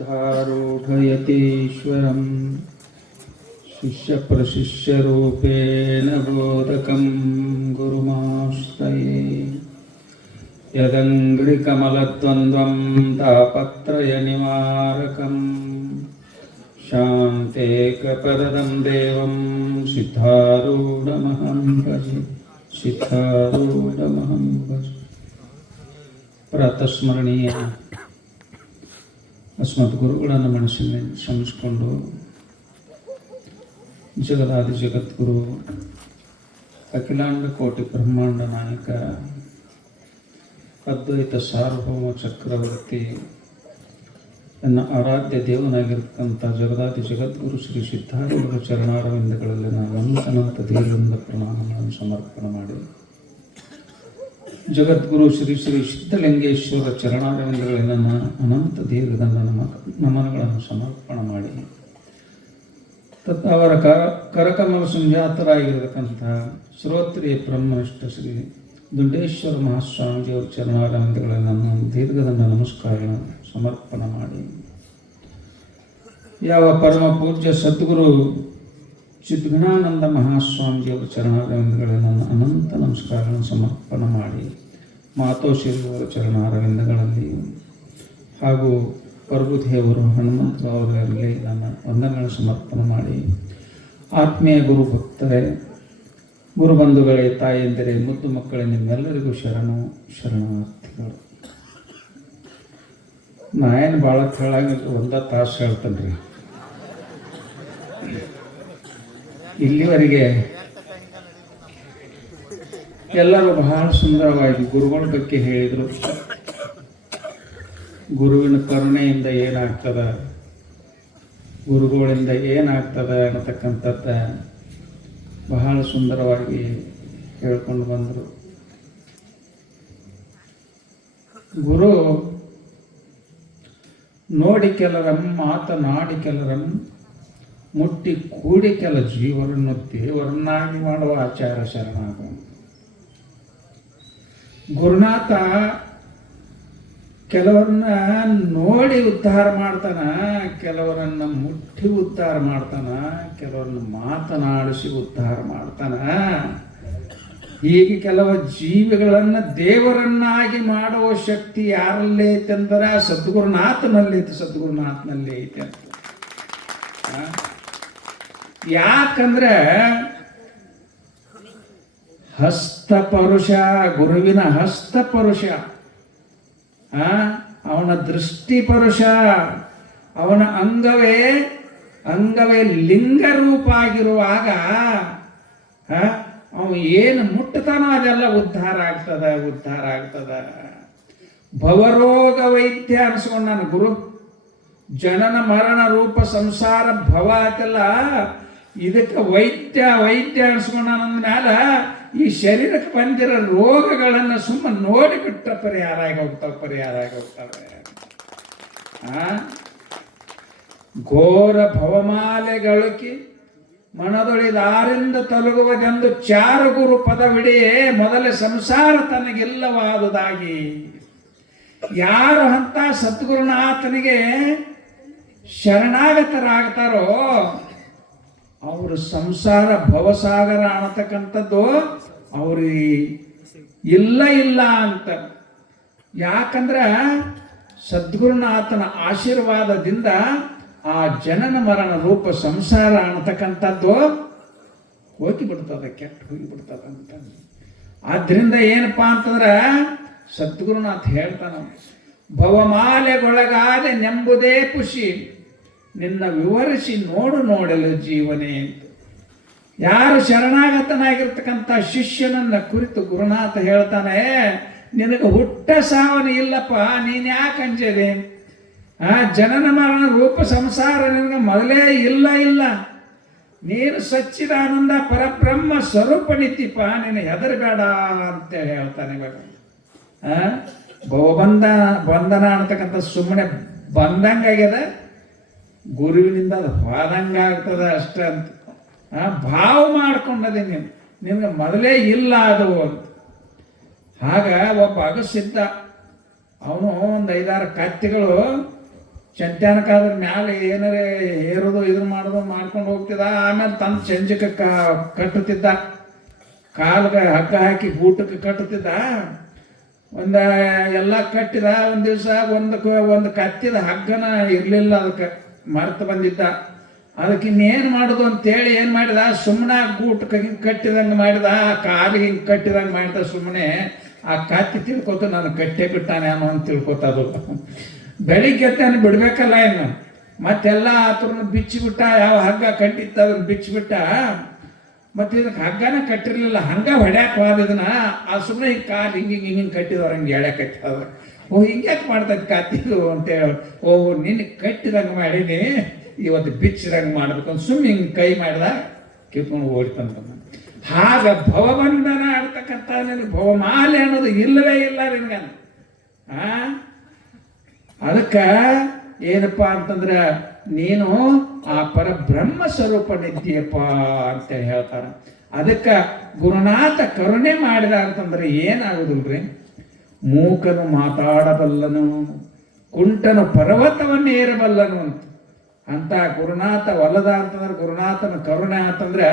धारोढयतीश्वरं शिष्यप्रशिष्यरूपेण बोधकं गुरुमाश्रये। यदङ्घ्रिकमलद्वन्द्वं तापत्रयनिवारकं शान्तेकपदं देवं सिद्धारूढमहं भजे सिद्धारूढमहं भजे प्रातस्मरणीया। ಅಸ್ಮತ್ ಗುರುಗಳನ್ನು ಮನಸ್ಸಿನಲ್ಲಿ ಶ್ರಮಿಸಿಕೊಂಡು ಜಗದಾದಿ ಜಗದ್ಗುರು, ಅಖಿಲಾಂಡ ಕೋಟಿ ಬ್ರಹ್ಮಾಂಡ ನಾಯಕ, ಅದ್ವೈತ ಸಾರ್ವಭೌಮ ಚಕ್ರವರ್ತಿ, ನನ್ನ ಆರಾಧ್ಯ ದೇವನಾಗಿರ್ತಕ್ಕಂಥ ಜಗದಾದಿ ಜಗದ್ಗುರು ಶ್ರೀ ಸಿದ್ಧಾರೂಢ ಚರಣಾರವಿಂದಗಳಲ್ಲಿ ನಾನು ಅನಂತ ದೇವರಿಂದ ಪ್ರಣಾಮಗಳನ್ನು ಸಮರ್ಪಣೆ ಮಾಡಿ. ಜಗದ್ಗುರು ಶ್ರೀ ಶ್ರೀ ಸಿದ್ಧಲಿಂಗೇಶ್ವರ ಚರಣಾರವಿಂದಗಳನ್ನು ನನ್ನ ಅನಂತ ದೀರ್ಘದ ನಮ ನಮನಗಳನ್ನು ಸಮರ್ಪಣ ಮಾಡಿ. ತತ್ ಅವರ ಕರ ಕರಕಮಲ ಸಂಜಾತರಾಗಿರತಕ್ಕಂಥ ಶ್ರೋತ್ರಿಯ ಬ್ರಹ್ಮನಿಷ್ಠ ಶ್ರೀ ದುಂಡೇಶ್ವರ ಮಹಾಸ್ವಾಮೀಜಿಯವರ ಚರಣಾರವಿಂದಗಳನ್ನು ನನ್ನ ದೀರ್ಘದಂಡ ನಮಸ್ಕಾರಗಳನ್ನು ಸಮರ್ಪಣ ಮಾಡಿ. ಯಾವ ಪರಮ ಪೂಜ್ಯ ಸದ್ಗುರು ಚಿದ್ಘನಾನಂದ ಮಹಾಸ್ವಾಮೀಜಿಯವರ ಚರಣಾರವಿಂದಗಳನ್ನು ಅನಂತ ನಮಸ್ಕಾರಗಳನ್ನು ಸಮರ್ಪಣ ಮಾಡಿ. ಮಾತೋಶ್ರೀಯವರ ಚರಣಾರವಿಂದಗಳಲ್ಲಿ ಹಾಗೂ ಪ್ರಭುದೇವರು ಹನುಮಂತರವರಲ್ಲಿ ನನ್ನ ವಂದನೆಗಳನ್ನು ಸಮರ್ಪಣೆ ಮಾಡಿ. ಆತ್ಮೀಯ ಗುರು ಭಕ್ತರೇ ಗುರುಬಂಧುಗಳೇ ತಾಯಿಯಂದರೆ ಮುದ್ದು ಮಕ್ಕಳೇ, ನಿಮ್ಮೆಲ್ಲರಿಗೂ ಶರಣು ಶರಣಾರ್ಥಿಗಳು. ನಾ ಏನು ಭಾಳ ಕೇಳಾಗ ಒಂದ ತಾಸು ಹೇಳ್ತೇನೆ ರೀ ಇಲ್ಲಿವರೆಗೆ ಎಲ್ಲರೂ ಬಹಳ ಸುಂದರವಾಗಿ ಗುರುಗಳ ಬಗ್ಗೆ ಹೇಳಿದರು. ಗುರುವಿನ ಕರುಣೆಯಿಂದ ಏನಾಗ್ತದ? ಗುರುಗಳಿಂದ ಏನಾಗ್ತದ ಅನ್ನತಕ್ಕಂಥದ್ದ ಬಹಳ ಸುಂದರವಾಗಿ ಹೇಳ್ಕೊಂಡು ಬಂದರು. ಗುರು, ನೋಡಿ ಕೆಲರಂ ಮಾತನಾಡಿ ಕೆಲರಂ, ಮುಟ್ಟಿ ಕೂಡಿ ಕೆಲ ಜೀವರನ್ನು ದೇವರನ್ನಾಗಿ ಮಾಡುವ ಆಚಾರ ಶರಣಾಗ ಗುರುನಾಥ ಕೆಲವರನ್ನ ನೋಡಿ ಉದ್ಧಾರ ಮಾಡ್ತಾನ, ಕೆಲವರನ್ನ ಮುಟ್ಟಿ ಉದ್ಧಾರ ಮಾಡ್ತಾನ, ಕೆಲವರನ್ನ ಮಾತನಾಡಿಸಿ ಉದ್ಧಾರ ಮಾಡ್ತಾನ. ಹೀಗೆ ಕೆಲವು ಜೀವಿಗಳನ್ನು ದೇವರನ್ನಾಗಿ ಮಾಡುವ ಶಕ್ತಿ ಯಾರಲ್ಲಿ ಐತೆ ಅಂದ್ರೆ ಸದ್ಗುರುನಾಥನಲ್ಲಿ ಐತೆ ಸದ್ಗುರುನಾಥನಲ್ಲಿ ಐತೆ ಅಂತ. ಯಾಕಂದ್ರೆ ಹಸ್ತಪರುಷ ಗುರುವಿನ ಹಸ್ತಪರುಷ. ಅವನ ದೃಷ್ಟಿಪರುಷ ಅವನ ಅಂಗವೇ ಅಂಗವೇ ಲಿಂಗರೂಪ ಆಗಿರುವಾಗ ಆ, ಅವನು ಏನು ಮುಟ್ಟತಾನೋ ಅದೆಲ್ಲ ಉದ್ಧಾರ ಆಗ್ತದ ಉದ್ಧಾರ ಆಗ್ತದ. ಭವರೋಗ ವೈದ್ಯ ಅನ್ಸ್ಕೊಂಡು ನಾನು ಗುರು ಜನನ ಮರಣ ರೂಪ ಸಂಸಾರ ಭವ ಆತಲ್ಲ ಇದಕ್ಕೆ ವೈದ್ಯ ವೈದ್ಯ ಅನ್ಸ್ಕೊಂಡ ಮ್ಯಾಲ ಈ ಶರೀರಕ್ಕೆ ಬಂದಿರೋ ರೋಗಗಳನ್ನು ಸುಮ್ಮನೆ ನೋಡಿಬಿಟ್ರೆ ಪರಿಹಾರ ಆಗಿ ಹೋಗ್ತಾವೆ, ಪರಿಹಾರ ಆಗಿ ಹೋಗ್ತಾವೆ. ಘೋರ ಭವಮಾಲೆಗಳಕಿ ಮನದೊಳಿದಾರಿಂದ ತೊಲಗುವುದೆಂದು ಚಾರುಗುರು ಪದವಿಡಿಯೇ ಮೊದಲ ಸಂಸಾರ ತನಗಿಲ್ಲವಾದುದಾಗಿ. ಯಾರು ಅಂತ ಸದ್ಗುರುನಾಥನಿಗೆ ಶರಣಾಗತರಾಗ್ತಾರೋ ಅವರು ಸಂಸಾರ ಭವಸಾಗರ ಅನ್ನತಕ್ಕಂಥದ್ದು ಅವ್ರಿ ಇಲ್ಲ ಇಲ್ಲ ಅಂತ. ಯಾಕಂದ್ರೆ ಸದ್ಗುರುನಾಥನ ಆಶೀರ್ವಾದದಿಂದ ಆ ಜನನ ಮರಣ ರೂಪ ಸಂಸಾರ ಅನ್ನತಕ್ಕಂಥದ್ದು ಹೋಗಿ ಬಿಡ್ತದೆ ಕೆಟ್ಟ ಹೋಗಿ ಬಿಡ್ತದೆ ಅಂತ. ಆದ್ರಿಂದ ಏನಪ್ಪ ಅಂತಂದ್ರೆ ಸದ್ಗುರುನಾಥ್ ಹೇಳ್ತಾನ ಭವಮಾಲೆಗೊಳಗಾದೆ ನೆಂಬುದೇ ಖುಷಿ, ನಿನ್ನ ವಿವರಿಸಿ ನೋಡು ನೋಡಲು ಜೀವನೇ ಅಂತ. ಯಾರು ಶರಣಾಗತನಾಗಿರ್ತಕ್ಕಂಥ ಶಿಷ್ಯನನ್ನ ಕುರಿತು ಗುರುನಾಥ ಹೇಳ್ತಾನೆ, ನಿನಗೆ ಹುಟ್ಟ ಸಾವನ ಇಲ್ಲಪ್ಪ, ನೀನ್ ಯಾಕೆ ಅಂಜದೆ? ಆ ಜನನ ಮರಣ ರೂಪ ಸಂಸಾರ ನಿನಗೆ ಮೊದಲೇ ಇಲ್ಲ ಇಲ್ಲ. ನೀನು ಸಚ್ಚಿದಾನಂದ ಪರಬ್ರಹ್ಮ ಸ್ವರೂಪ ನಿತ್ತಿಪ್ಪ ನೀನು ಹೆದರಬೇಡ ಅಂತ ಹೇಳ್ತಾನೆ ಇವಾಗ. ಆ? ಗೋಬಂಧ ಬಂಧನ ಅಂತಕ್ಕಂಥ ಸುಮ್ಮನೆ ಬಂದಂಗಾಗ್ಯದ? ಗುರುವಿನಿಂದ ಅದು ಹೋದಂಗೆ ಆಗ್ತದ ಅಷ್ಟೇ ಅಂತ. ಭಾವ ಮಾಡ್ಕೊಂಡದೆ ನೀನು ನಿಮ್ಗೆ ಮೊದಲೇ ಇಲ್ಲ ಅದು ಅಂತ. ಆಗ ಒಬ್ಬ ಅಗಸಿದ್ದ ಅವನು ಒಂದು ಐದಾರು ಕತ್ತಿಗಳು ಚಂಟ್ಯಾನಕ್ಕಾದ್ರ ಮ್ಯಾಲೆ ಏನಾರ ಏರೋದು ಇದನ್ನ ಮಾಡೋದು ಮಾಡ್ಕೊಂಡು ಹೋಗ್ತಿದ್ದ. ಆಮೇಲೆ ತನ್ನ ಚಂಜಕ್ಕೆ ಕಟ್ಟುತ್ತಿದ್ದ. ಕಾಲ್ಗೆ ಹಗ್ಗ ಹಾಕಿ ಊಟಕ್ಕೆ ಕಟ್ಟುತ್ತಿದ್ದ. ಒಂದು ಎಲ್ಲ ಕಟ್ಟಿದ. ಒಂದು ದಿವಸ ಒಂದು ಒಂದು ಕತ್ತಿದ ಹಗ್ಗನ ಇರಲಿಲ್ಲ ಅದಕ್ಕೆ. ಮರೆತು ಬಂದಿದ್ದ. ಅದಕ್ಕೆ ಇನ್ನೇನು ಮಾಡೋದು ಅಂತೇಳಿ ಏನು ಮಾಡಿದ? ಸುಮ್ಮನೆ ಗೂಟ್ ಹಿಂಗೆ ಕಟ್ಟಿದಂಗೆ ಮಾಡಿದ ಕಾಲಿಗೆ ಹಿಂಗೆ ಕಟ್ಟಿದಂಗೆ ಮಾಡಿದ ಸುಮ್ಮನೆ ಆ ಕತ್ತಿ ತಿಳ್ಕೊತ ನಾನು ಕಟ್ಟೆ ಬಿಟ್ಟಾನೆ ಅನ್ನೋ ಅಂತ ತಿಳ್ಕೊತದು ಬೆಳಿಗ್ಗೆ ತಾನು ಬಿಡಬೇಕಲ್ಲ ಇನ್ನು. ಮತ್ತೆಲ್ಲ ಬಿಚ್ಚಿ ಬಿಚ್ಚಿಬಿಟ್ಟ ಯಾವ ಹಗ್ಗ ಕಟ್ಟಿತ್ತು ಅದನ್ನ ಬಿಚ್ಚಿಬಿಟ್ಟ ಮತ್ತೆ ಇದಕ್ಕೆ ಹಗ್ಗನ ಕಟ್ಟಿರಲಿಲ್ಲ, ಹಂಗ ಹೊಡ್ಯಾಕ ಹೋದ ಆ ಸುಮ್ಮನೆ ಹಿಂಗೆ ಕಾಲು ಹಿಂಗೆ ಹಿಂಗೆ ಹಿಂಗೆ ಕಟ್ಟಿದವ್ರ ಹಂಗೆ ಎಳ್ಯಾಕತ್ತದ ಓ, ಹಿಂಗ್ಯಾಕೆ ಮಾಡ್ತೈತಿ ಕಾತಿದು ಅಂತೇಳಿ. ಓ, ನಿನ್ನ ಕಟ್ಟಿದಂಗೆ ಮಾಡೀನಿ. ಇವತ್ತು ಬಿಚ್ಚಿರಂಗೆ ಮಾಡ್ಬೇಕು ಅಂತ ಸುಮ್ಮನೆ ಹಿಂಗೆ ಕೈ ಮಾಡಿದ ಕಿತ್ಕೊಂಡು ಓಡ್ತಂತ ಹಾಗ ಭವಬಂಧನ ಆಡ್ತಕ್ಕಂಥ ನಿನಗೆ ಭವಮಾಲೆ ಅನ್ನೋದು ಇಲ್ಲವೇ ಇಲ್ಲ ನಿನಗೆ ಆ? ಅದಕ್ಕೆ ಏನಪ್ಪ ಅಂತಂದ್ರೆ ನೀನು ಆ ಪರಬ್ರಹ್ಮ ಸ್ವರೂಪ ನಿದ್ದೀಯಪ್ಪ ಅಂತ ಹೇಳ್ತಾರ. ಅದಕ್ಕೆ ಗುರುನಾಥ ಕರುಣೆ ಮಾಡಿದ ಅಂತಂದ್ರೆ ಏನಾಗುದಿಲ್ರಿ? ಮೂಕನು ಮಾತಾಡಬಲ್ಲನು, ಕುಂಟನು ಪರ್ವತವನ್ನು ಏರಬಲ್ಲನು ಅಂತ. ಅಂತ ಗುರುನಾಥ ಒಲದ ಅಂತಂದ್ರೆ ಗುರುನಾಥನ ಕರುಣೆ ಅಂತಂದ್ರೆ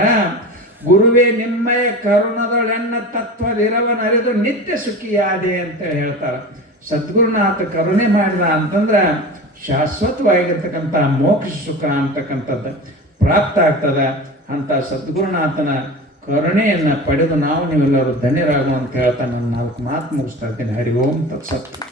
ಗುರುವೇ, ನಿಮ್ಮಯ ಕರುಣದೊಳೆನ್ನ ತತ್ವದಿರವನರಿದು ನಿತ್ಯ ಸುಖಿಯಾದೆ ಅಂತ ಹೇಳ್ತಾರೆ. ಸದ್ಗುರುನಾಥ ಕರುಣೆ ಮಾಡಿದ ಅಂತಂದ್ರೆ, ಶಾಶ್ವತವಾಗಿರ್ತಕ್ಕಂಥ ಮೋಕ್ಷ ಸುಖ ಅಂತಕ್ಕಂಥದ್ದು ಪ್ರಾಪ್ತ ಆಗ್ತದ. ಅಂತ ಸದ್ಗುರುನಾಥನ ಕರುಣೆಯನ್ನು ಪಡೆದು ನಾವು ನೀವೆಲ್ಲರೂ ಧನ್ಯರಾಗೋ ಅಂತ ಹೇಳ್ತಾ ನಾನು ನಾಲ್ಕು ಮಾತು ಮುಗಿಸ್ತಾ ಇದ್ದೀನಿ. ಹರಿ ಓಂ, ತತ್ಸತ್.